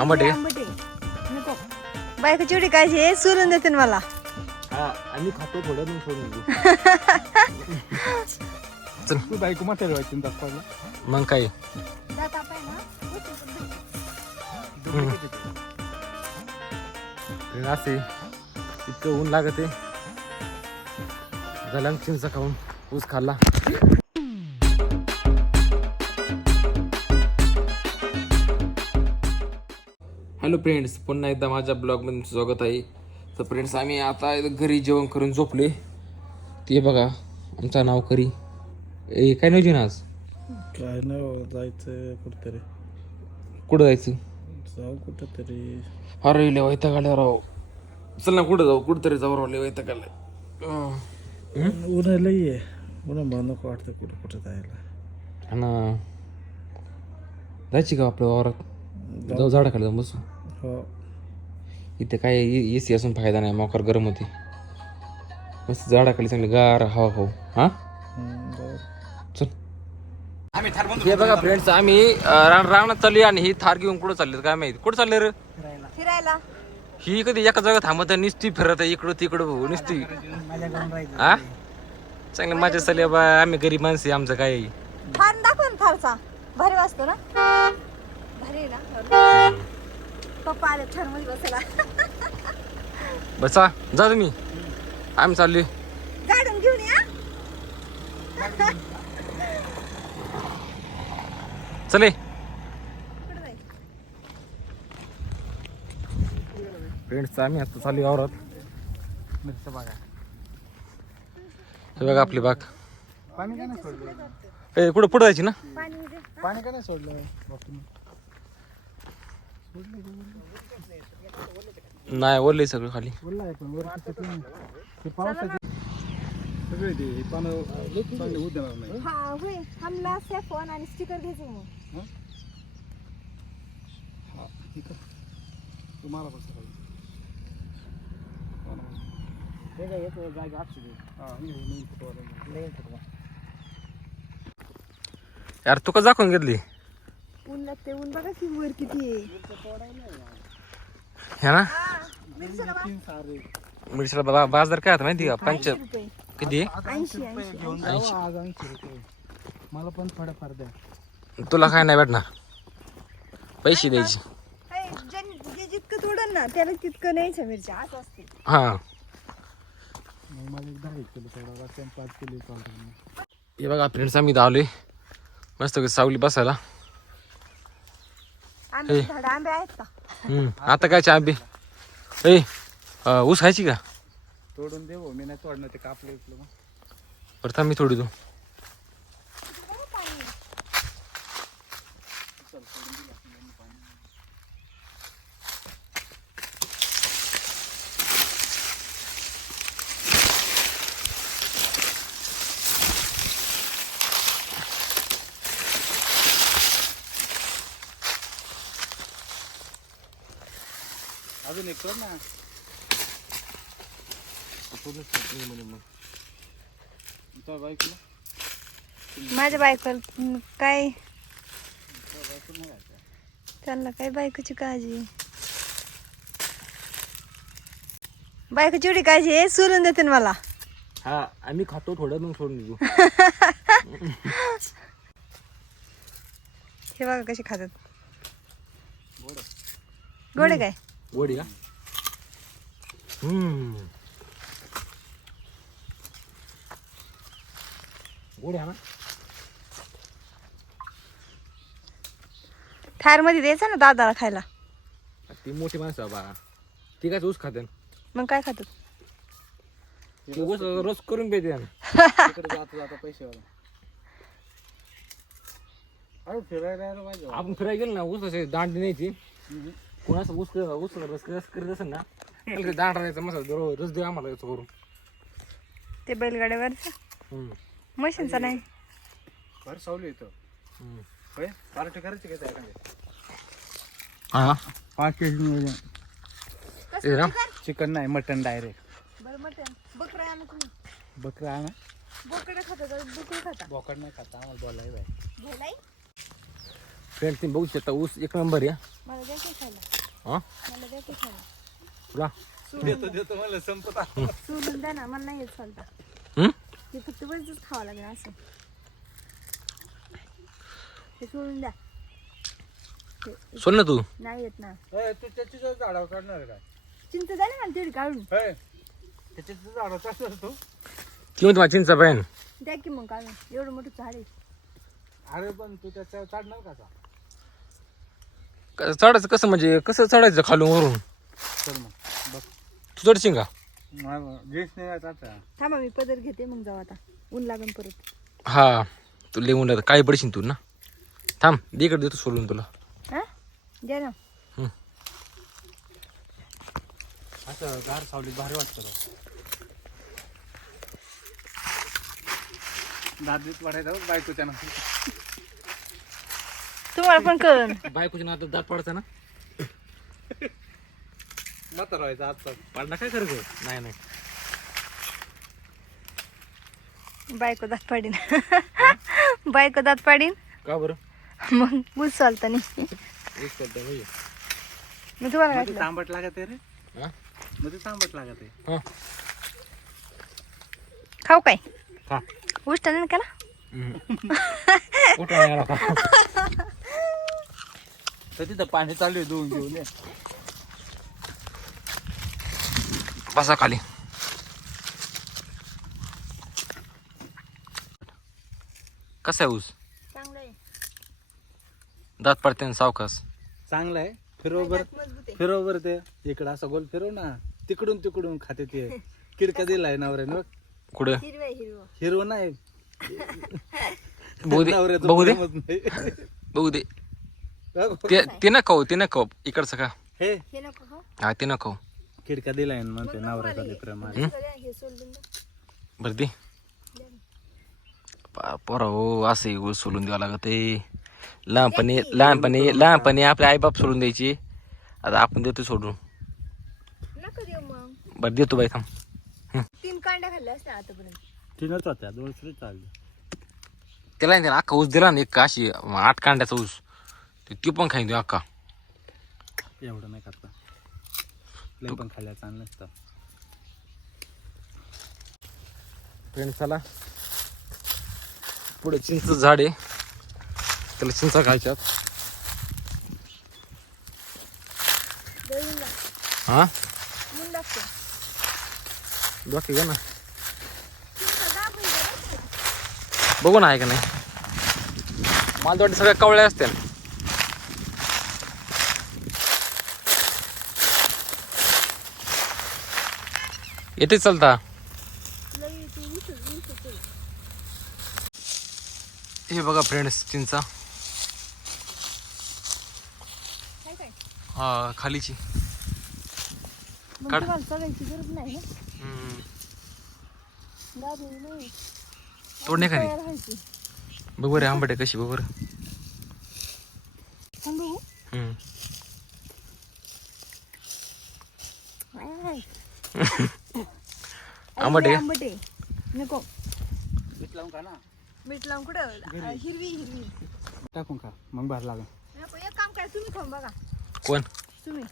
आंबट आहे? आंबट आहे. नको बायको चिवडी आहे सोलून देते ना मला. हा आम्ही खातो थोडं मग सोडून देऊ तू बायको म्हातारी व्हायची ना दाखवायला मग काय? असे इतकं ऊन लागते झाला चिंचा खाऊन. ऊस खाल्ला. हॅलो फ्रेंड्स पुन्हा एकदा माझ्या ब्लॉगमध्ये स्वागत आहे. तर फ्रेंड्स आम्ही आता घरी जेवण करून झोपले ते बघा आमचं नाव करी. ए काय नव्हती ना आज? काय नाही जायचं कुठतरी. कुठं जायचं? जाऊ कुठंतरी. अरे लय वैताग आल्या राव. चल ना कुठं जाऊ? कुठं तरी जाऊ राव लय वैताग आलाय. ऊन लई आहे. ऊन मला नको वाटतं कुठं कुठं जायला. आणि जायची का आपल्या वावरात? जाऊ झाडाखाली जाऊन बसू. हो. इथे काय ए सी असून फायदा नाही मोकार गरम होते. मस्त झाडाखाली चांगली गार हवा हा? जाऊ. चल. हे बघा फ्रेंड्स आम्ही रान रानात चालली आणि ही थार घेऊन कुठं चालली? काय माहिती? कुठं चालले रे? फिरायला. ही कधी एका जागा थांबत आहे, नुसती फिरत आहे इकडं तिकडं भाऊ नुसती हा? चांगली मजा चालली बा. आम्ही गरीब माणसं आहे, आमचं काय? आहे. थार दाखव ना भारी वाजतो ना? भारी आहे ना? पप्पा आले थारमध्ये बसायला. बसा जा तुम्ही. आम्ही चालली गाडून घेऊन या. चले. कुठं जायचं? फ्रेंड्स आम्ही आता चालू आवरात हे बघा आपली बाग. पाणी का नाही सोडलं? ए कुठं पुढं जायची ना? पाणी का नाही सोडलं? नाही ओरले सगळं खाली. बोलला आहे पण वर तिथं नाही. ते पावसाचे सगळे ते पानं चांगले नाही. हा होय. हमला फोन आणि स्टिकर घ्यायचे मग हा ठीक आहे. तुम्हाला सकाळी हे काय येतो जागा आठशे दे. हा हे नवीन फुटवाला. नवीन फुटवा. यार तू का दाखवून घेतली? ऊन लागते ऊन बघा की वर किती आहे ह्या ना तीन सारे मिरचीला बा- बाजार काय आता माहिती का? पंच किती? ऐंशी मला पण थोड्याफार द्या. तुला काय नाही भेटणार. पैसे द्यायचे. जितकं तोडन ना त्याला तितकं न्यायचं मिरच्या असं असते. हा. मग मला एक दहा एक किलो थोडा वाटतं पाच किलो चालतो हे बघा फ्रेंड्स आम्ही धावले मस्त सावली बसायला. आंबे झाड आंबे आहेत का? हम्म आता काय चहा बी ए अं, ऊस खायची का? तोडून देऊ मी नाही तोडणार ते कापले इथलं मग. बरं थांब मी थोडी तू अजून एक कर ना. तुझ्या माझ्या बायको काय? त्यांना काय बायकोची काळजी? आहे. बायकोची एवढी काळजी आहे सोलून देते ना मला. हा आम्ही खातो थोडं मग सोडून देऊ. हे बघा कशी खातात. गोडे काय? गोडी का? हम्म. गोडी हा ना? थारमध्ये द्यायचं ना दादाला खायला. ती मोठी माणसं आहे बा ती काय ऊस खाते. मग काय खातात? ती ऊस रोज करून पेते तिकडे जाता जाता पैसे वाला अरे फिरायला यायला पाहिजे. आपण फिरायला गेलो ना ऊस असे दांडी नाही ती हम्म. कोणाचं ऊस ऊस रस रस करीत असेल ना त्याला ते दांड राहायचा मसाला दररोज रस देऊ आम्हाला याचं करून. ते बैलगाड्यावरचं हम्म. मशीनचा नाही. बरं सावली येतं हम्म. होय? पार्टी करायची काय त्या एखाद्या हा? पाच केजी ना चिकन? नाही मटन डायरेक्ट बरं मटन बकरा आणू तुम्ही. बकरा आणा. बोकडे खाता तर बोकडे खाता. बोकड नाही खाता आम्हाला बोलाय बाय भलाई फ्रेंड तुम्ही बघू शकता ऊस एक नंबर या मला द्या की खायला. हा? मला द्या की खायला. तुला? देतो देतो मला संपत आलं. सोडून द्या ना मला नाही येत चालता हम्म? ते फक्त वरच खावं लागेल असं. ते सोडून द्या. ते सोड ना तू. नाही येत ना. ए, तू त्याची झाडावर काढणार काय? चिंच झाली मला तेवढी काढून. ए, झाडावर काढणार तू? चिंचा बॅन द्या की मग काढून. एवढं मोठं झाड आहे. अरे पण तू त्याच्यावर काढणार कसा चढायचं कसं म्हणजे कसं चढायचं खालून वरून? चल मग बघ. तू चढशील का? जीन्स नाही आता आता. थांबा मी पदर घेते मग जाऊ आता. ऊन लागून परत. हा तू लिहून काय पडशील तू ना? थांब दे इकडे देतो सोडून तुला. हा? द्या ना. असं गार सावलीत भारी वाटतं राव. दादीत पडायचं बघ बायकोच्या ना तुम्हाला पण कळन बायकोच्या नातं दात पडायचा ना? म्हातार व्हायचं आजचा. पडला काय कर नाही नाही. बायको दात पाडीन. बायको दात पाडीन. का बरं? मग ऊस चालता नाही ऊस करता म्हणजे मी तुम्हाला मध्ये घातलं. तांबट लागत आहे रे. हा? मध्ये तांबट लागत आहे. हा. खाऊ काय? खा. उष्ट नाही का ना कुठं नाही आला. का? तर तिथं पाणी चालू आहे धुवून घेऊन ये. बसा खाली. कसा आहे ऊस? चांगलं आहे. दात पडते ना सावकास. चांगलं आहे. फिरव बर. मजबूत आहे. फिरव बर ते. इकडं असं गोल फिरव ना. तिकडून तिकडून खाते ते. किडका दिलाय नवऱ्याने बघ. कुठं? हिरवं आहे हिरवं. हिरव नाही. बघू दे. नवऱ्याचं बघू दे. प्रेमच नाही. बघू दे. ते ते ना खाऊ ते ना खाऊ इकडचं का हे? हे नको खाऊ हा ते ना खाऊ खिडका दिलाय ना म्हणते नवऱ्याचा लय प्रेम आहे. हे? सोडून बरं दे. पा- पोरा हो असं ऊस सोडून द्यावं लागत आहे. लहानपणी लहानपणी लहानपणी आपले आईबाप सोडून द्यायची. आता आपण देतो सोडून. नका देऊ मग. बरं देतो बाई थांब. तीन कांड्या खाल्ल्या असत्या आतापर्यंत. तीनच होत्या दोन चालली. त्याला त्याला अख्खा ऊस दिला ना एक अशी आठ कांड्याचा ऊस. ते ती पण खाईन देऊ अख्खा एवढं नाही खाता लय पण खायला चांगलं नसतं फ्रेंड चला. पुढे चिंच झाड आहे. त्याला चिंचा खायच्यात. हा? बाकी घे ना. बघ. ना आहे का नाही. मला तर वाटतं सगळ्या कवळ्या असत्या. येते चालता. हे बघा फ्रेंड्स चिंचा हा खालीची काढ. हम्म. तोडणे खाली बघ बरं आंबट आहे कशी बघ बरं सांग बघू हम्म. आहे. आंबट आहे. आई, का? आंबट आहे. नको. मीठ लावून खा ना. मीठ लावून कुठं? आ, हिरवी हिरवी. टाकून खा. मग भार लागेल. नको एक काम करा तुम्ही खाऊन बघा. कोण? तुम्ही.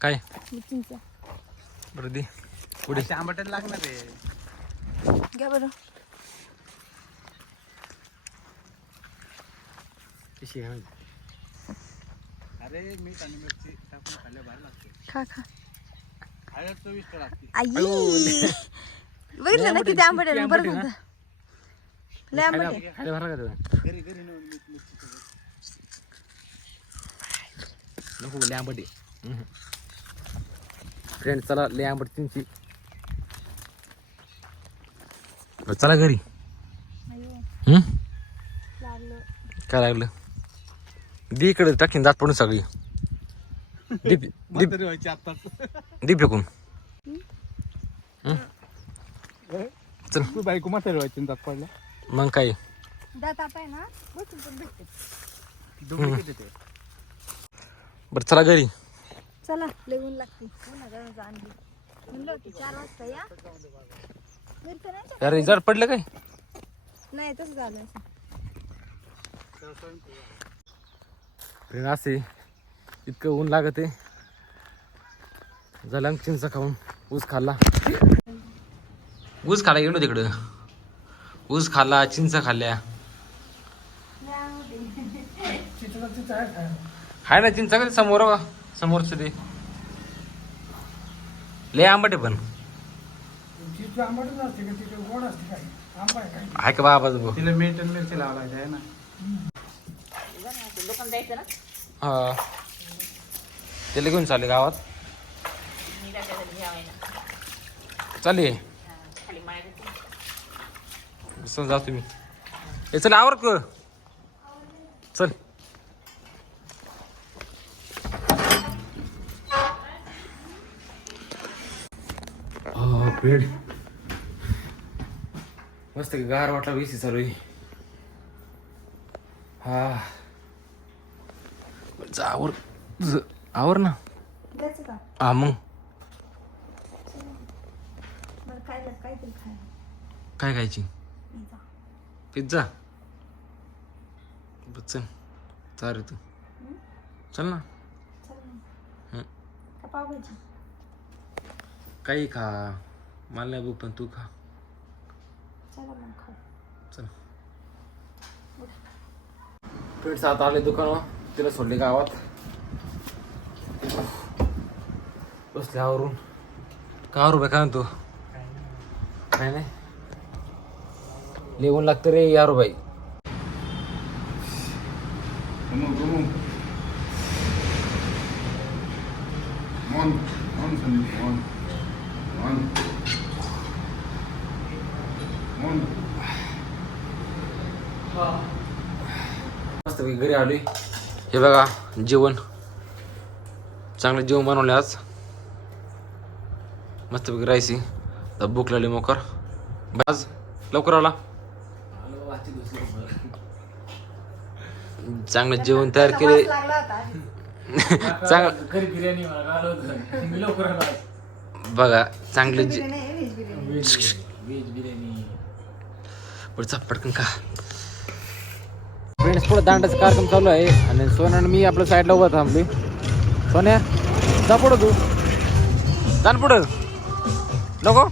काय? मी चिंच बरं दे. पुढे. अशी आंबटच लागणार आहे. घ्या बरं. कशी आहे अरे मीठ आणि मिरची टाकून खाल्ल्या भारी लागते. खा खा. खायला चविष्ट लागते आई. बघितलं ना किती आंबट आहे. बरं लय आंबट आहे खायला भरा का तुला? घरी घरी नेऊन मीठ मिरची नको लय आंबट आहे फ्रेंड चला लय आंबट बरं, चला घरी? लागलं. काय लागलं? दे इकडे टाकीन दात पडून सगळी. दीप दीप म्हातारी व्हायची आत्ताच. दीप फेकून. चल. तू बायको म्हातारी व्हायची दात पडल्या मग काय? दात आहे ना बसून पण भेटते डुप्लिकेट येते बरं चला घरी. चला लय ऊन लागते. ऊन गरज आणली. म्हणलं होती चार वाजता या. मिरच्या नाही अरे जड पडलं काय? नाही तसं झालं ट्रेन असे इतकं ऊन लागत. आहे झालं चिंच खाऊन ऊस खाल्ला. ऊस खाला गेलो तिकडं. ऊस खाल्ला चिंच खाल्ल्या. हाय ना चिंच का समोर बा समोरच ते. लय आंबट आहे पण. आहे का भाऊ? तिला मीठ आणि मिरची लावायचं आहे ना. हा. त्याला घेऊन चालले गावात. चालले. चल जा तुम्ही हे चल आवर क. चल. पेड मस्त की गार वाटला वेसी चालू आहे. हा. जा आवर आवर ना. हा मग. काय खायची? पिझ्झा. चल. चाल रे तू. चल ना. हं. काही खा. मला नाही भूक पण तू खा. चला मग खाऊ. चल. फ्रेंड्स आता आले दुकानावर. तिला सोडले गावात. बसले आवरून. का रुपये काय म्हणतो काय नाही? लिहून लागतं रे या रुबाई On, on, Sandeep, on, on, on. मस्त घरी आलोय. हे बघा जेवण. चांगलं जेवण बनवलं आज. मस्त पैकी राहायची तर भूक लागली मोकर. आज लवकर आला. चांगलं जेवण तयार केले. चांगलं घरी बिर्याणी मी लवकर. बघा चांगलं जे व्हेज बिर्याणी. पुढचा पटकन का फ्रेंड्स पुढे दांडाचा कार्यक्रम चालू आहे. आणि सोना आणि मी आपल्या साईडला उभा थांबली सोन्या जा पुढं तू. जा पुढं. नको.